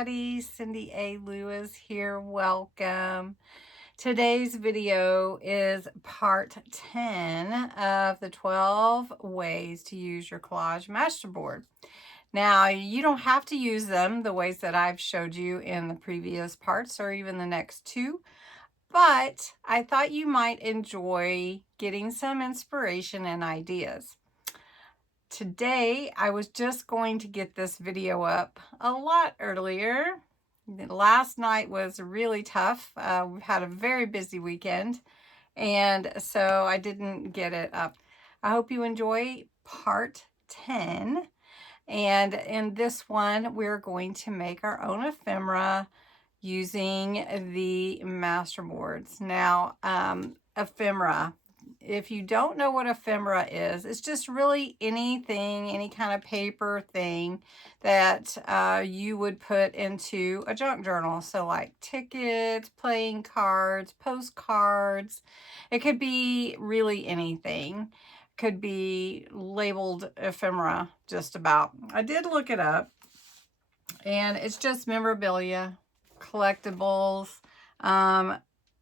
everybody. Cindy A. Lewis here. Welcome. Today's video is part 10 of the 12 ways to use your Collage MasterBoard. Now, you don't have to use them the ways that I've showed you in the previous parts or even the next two, but I thought you might enjoy getting some inspiration and ideas. Today, I was just going to get this video up a lot earlier. Last night was really tough. We've had a very busy weekend, and so I didn't get it up. I hope you enjoy part 10. And in this one, we're going to make our own ephemera using the masterboards. Now, ephemera. If you don't know what ephemera is, it's just really anything, any kind of paper thing that you would put into a junk journal. So like tickets, playing cards, postcards. It could be really anything. Could be labeled ephemera, just about. I did look it up, and it's just memorabilia, collectibles.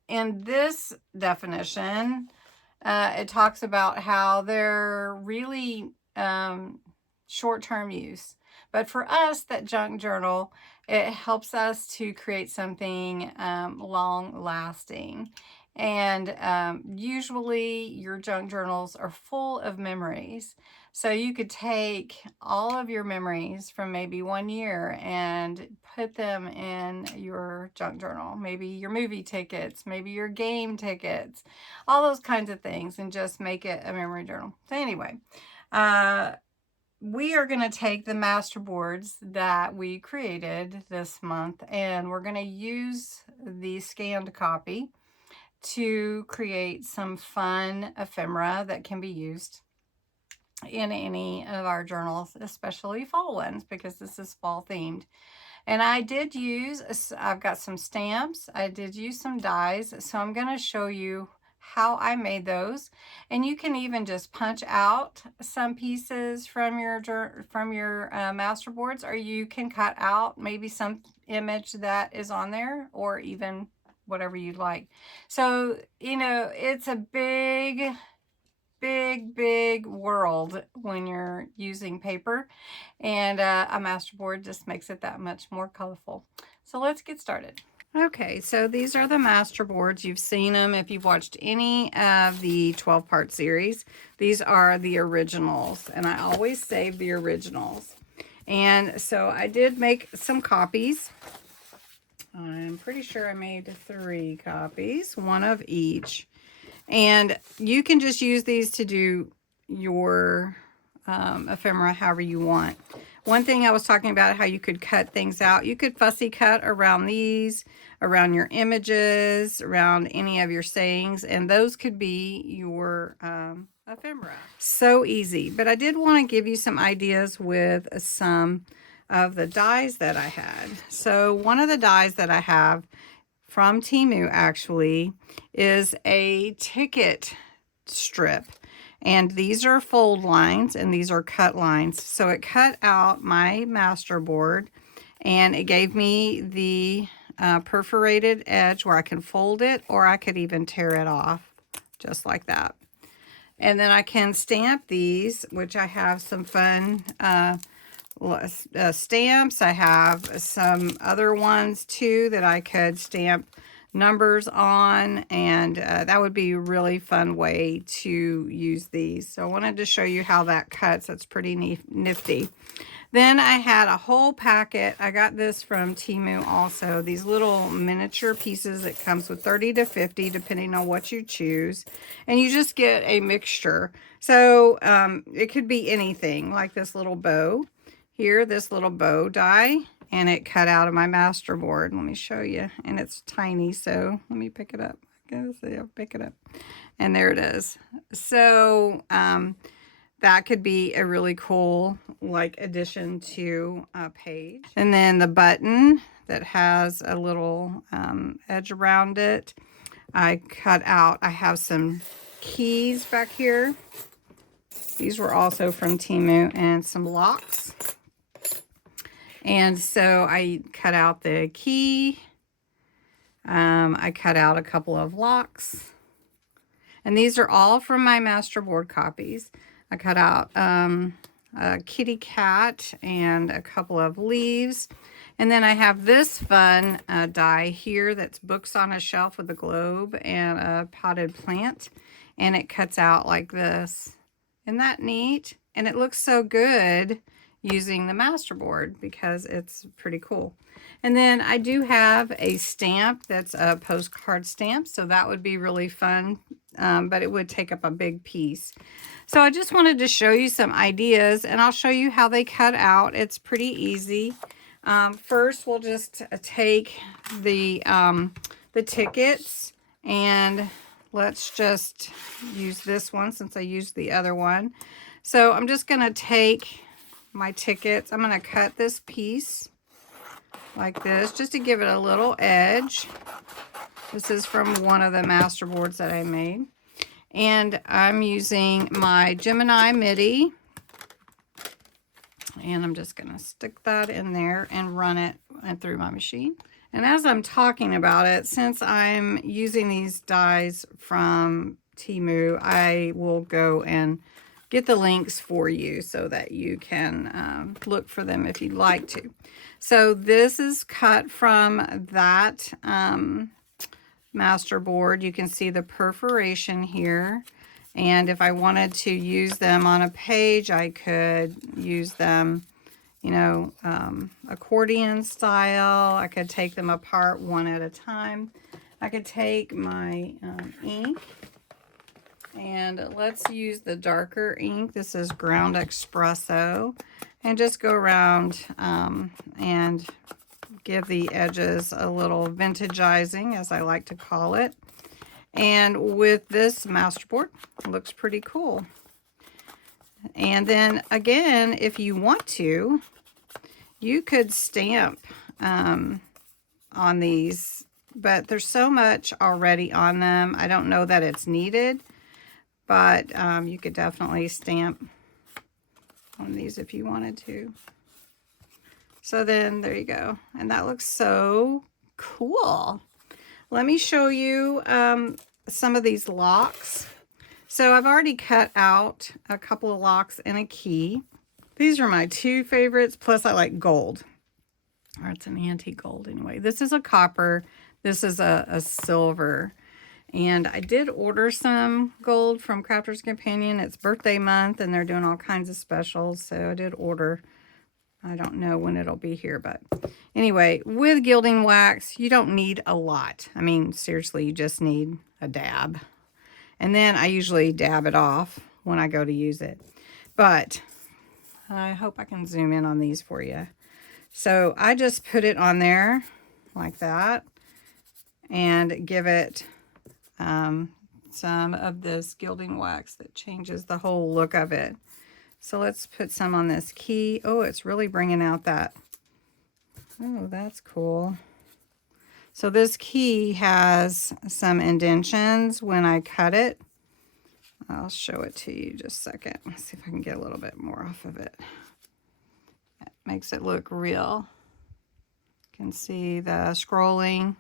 In this definition, it talks about how they're really short-term use. But for us, that junk journal, it helps us to create something long-lasting. And usually your junk journals are full of memories. So you could take all of your memories from maybe 1 year and put them in your junk journal. Maybe your movie tickets, maybe your game tickets, all those kinds of things, and just make it a memory journal. So anyway, we are going to take the masterboards that we created this month, and we're going to use the scanned copy to create some fun ephemera that can be used in any of our journals, especially fall ones, because this is fall themed. And I did use, I've got some stamps, I did use some dies, so I'm going to show you how I made those. And you can even just punch out some pieces from your masterboards, or you can cut out maybe some image that is on there, or even whatever you'd like. So, you know, it's a big world when you're using paper, and a masterboard just makes it that much more colorful. So let's get started. Okay, so these are the masterboards. You've seen them if you've watched any of the 12-part series. These are the originals, and I always save the originals. And so I did make some copies. I'm pretty sure I made 3 copies, 1 of each. And you can just use these to do your ephemera however you want. One thing I was talking about, how you could cut things out. You could fussy cut around these, around your images, around any of your sayings, and those could be your ephemera. So easy. But I did want to give you some ideas with some of the dies that I had. So one of the dies that I have from Temu actually is a ticket strip, and these are fold lines and these are cut lines. So it cut out my masterboard, and it gave me the perforated edge where I can fold it, or I could even tear it off just like that. And then I can stamp these, which I have some fun stamps. I have some other ones too that I could stamp numbers on, and that would be a really fun way to use these. So I wanted to show you how that cuts. That's pretty nifty. Then I had a whole packet. I got this from Temu also. These little miniature pieces. It comes with 30 to 50 depending on what you choose. And you just get a mixture. So it could be anything, like this little bow. Here, this little bow die, and it cut out of my masterboard. Let me show you. And it's tiny, so let me pick it up. I guess I'll pick it up. And there it is. So that could be a really cool like addition to a page. And then the button that has a little edge around it, I cut out. I have some keys back here. These were also from Temu, and some locks. And so I cut out the key. I cut out a couple of locks. And these are all from my masterboard copies. I cut out a kitty cat and a couple of leaves. And then I have this fun die here that's books on a shelf with a globe and a potted plant. And it cuts out like this. Isn't that neat? And it looks so good using the masterboard because it's pretty cool. And then I do have a stamp that's a postcard stamp, so that would be really fun, but it would take up a big piece. So I just wanted to show you some ideas, and I'll show you how they cut out. It's pretty easy. First, we'll just take the tickets, and let's just use this one since I used the other one. So I'm just going to take my tickets. I'm going to cut this piece like this just to give it a little edge. This is from one of the masterboards that I made. And I'm using my Gemini MIDI. And I'm just going to stick that in there and run it through my machine. And as I'm talking about it, since I'm using these dies from Temu, I will go and get the links for you so that you can look for them if you'd like to. So this is cut from that masterboard. You can see the perforation here. And if I wanted to use them on a page, I could use them, you know, accordion style. I could take them apart one at a time. I could take my ink, and let's use the darker ink. This is Ground Espresso, and just go around and give the edges a little vintageizing, as I like to call it. And with this masterboard, it looks pretty cool. And then again, if you want to, you could stamp on these, but there's so much already on them. I don't know that it's needed, but you could definitely stamp on these if you wanted to. So then there you go. And that looks so cool. Let me show you some of these locks. So I've already cut out a couple of locks and a key. These are my two favorites, plus I like gold. Or it's an antique gold anyway. This is a copper. This is a silver. And I did order some gold from Crafter's Companion. It's birthday month and they're doing all kinds of specials. So I did order. I don't know when it'll be here, but anyway, with gilding wax, you don't need a lot. I mean, seriously, you just need a dab. And then I usually dab it off when I go to use it. But I hope I can zoom in on these for you. So I just put it on there like that and give it some of this gilding wax that changes the whole look of it. So let's put some on this key. Oh, it's really bringing out that. Oh, that's cool. So this key has some indentions when I cut it. I'll show it to you just a second. Let's see if I can get a little bit more off of it. It makes it look real. You can see the scrolling.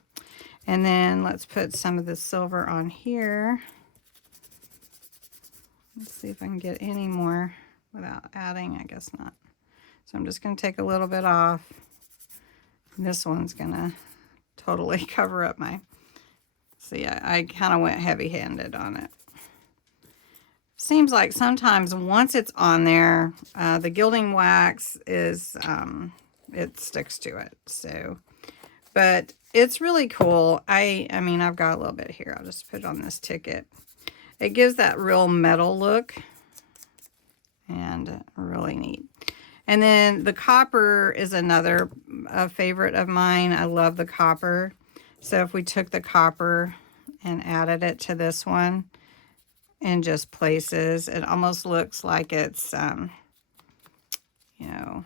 And then let's put some of the silver on here. Let's see if I can get any more without adding. I guess not. So I'm just going to take a little bit off. This one's going to totally cover up my... See, I kind of went heavy-handed on it. Seems like sometimes once it's on there, the gilding wax is, it sticks to it. So, but it's really cool. I mean, I've got a little bit here. I'll just put it on this ticket. It gives that real metal look and really neat. And then the copper is another favorite of mine. I love the copper. So if we took the copper and added it to this one in just places, it almost looks like it's, you know,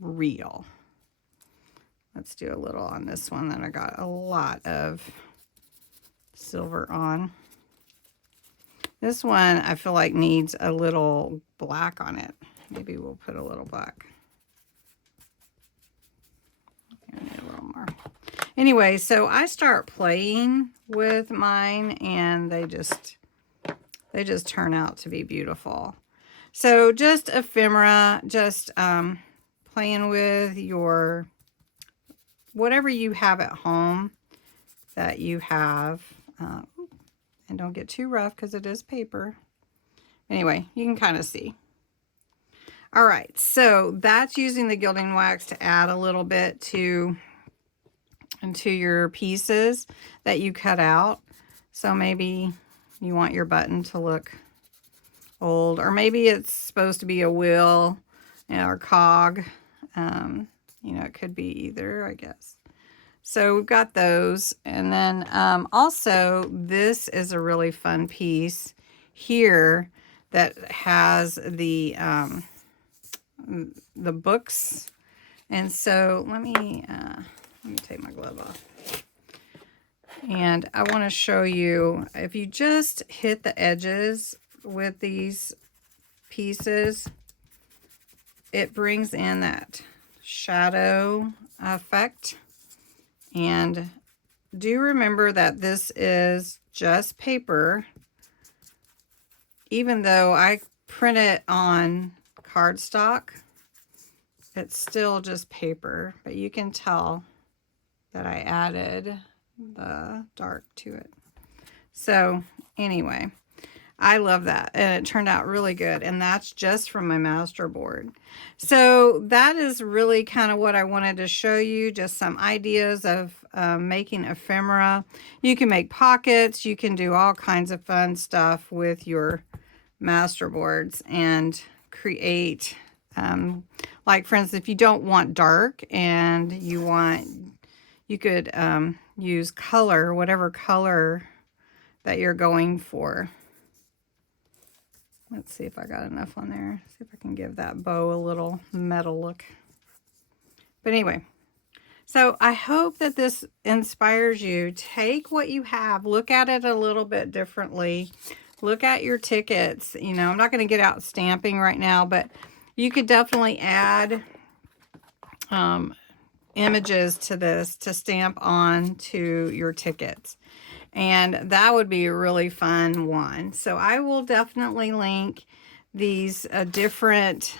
real. Let's do a little on this one that I got a lot of silver on. This one I feel like needs a little black on it. Maybe we'll put a little black. need a little more. Anyway, so I start playing with mine, and they just turn out to be beautiful. So just ephemera, just playing with your, whatever you have at home that you have. And don't get too rough because it is paper. Anyway, you can kind of see. All right, so that's using the gilding wax to add a little bit to into your pieces that you cut out. So maybe you want your button to look old, or maybe it's supposed to be a wheel, you know, or cog. You know, it could be either, I guess. So we've got those. And then also, this is a really fun piece here that has the books. And so let me take my glove off. And I want to show you, if you just hit the edges with these pieces, it brings in that shadow effect. And do remember that this is just paper. Even though I print it on cardstock, it's still just paper, but you can tell that I added the dark to it. So anyway, I love that, and it turned out really good, and that's just from my masterboard. So that is really kind of what I wanted to show you, just some ideas of making ephemera. You can make pockets, you can do all kinds of fun stuff with your masterboards and create, like for instance, if you don't want dark and you could use color, whatever color that you're going for. Let's see if I got enough on there. See if I can give that bow a little metal look. But anyway, so I hope that this inspires you. Take what you have, look at it a little bit differently. Look at your tickets. You know, I'm not going to get out stamping right now, but you could definitely add images to this to stamp on to your tickets. And that would be a really fun one. So I will definitely link these different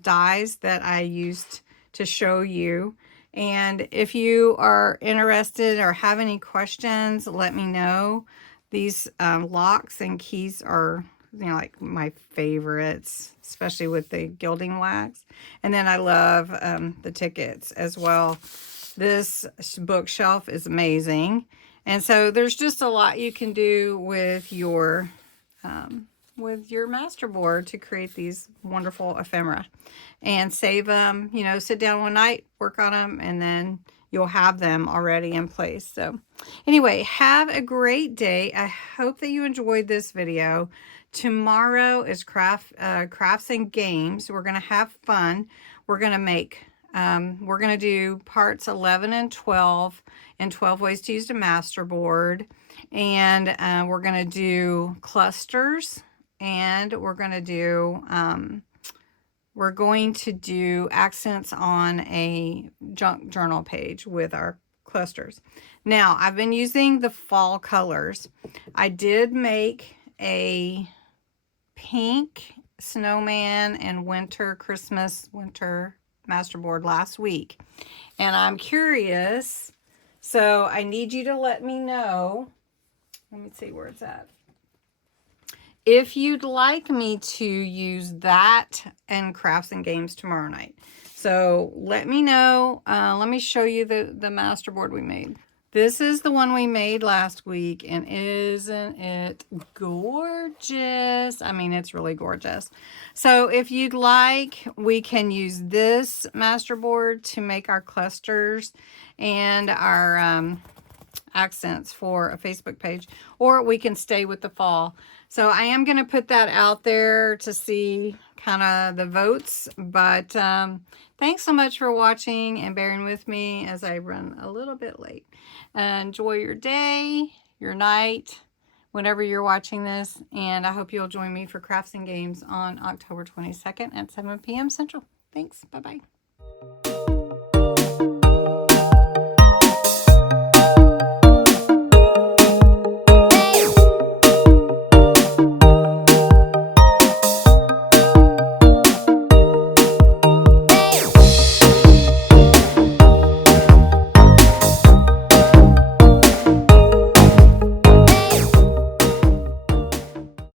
dies that I used to show you. And if you are interested or have any questions, let me know. These locks and keys are, you know, like my favorites, especially with the gilding wax. And then I love the tickets as well. This bookshelf is amazing. And so there's just a lot you can do with your masterboard to create these wonderful ephemera and save them. You know, sit down one night, work on them, and then you'll have them already in place. So anyway, have a great day. I hope that you enjoyed this video. Tomorrow is crafts and games. We're going to have fun. We're going to make we're going to do parts 11 and 12 and 12 ways to use a masterboard. And we're going to do clusters, and we're going to do accents on a junk journal page with our clusters. Now, I've been using the fall colors. I did make a pink snowman and winter masterboard last week, and I'm curious, so I need you to let me know. Let me see where it's at. If you'd like me to use that and crafts and games tomorrow night. So let me know. Let me show you the masterboard we made. This is the one we made last week, and isn't it gorgeous? I mean, it's really gorgeous. So if you'd like, we can use this masterboard to make our clusters and our accents for a Facebook page, or we can stay with the fall. So I am going to put that out there to see kind of the votes, but thanks so much for watching and bearing with me as I run a little bit late. Enjoy your day, your night, whenever you're watching this, and I hope you'll join me for Crafts and Games on October 22nd at 7 p.m. Central. Thanks. Bye-bye.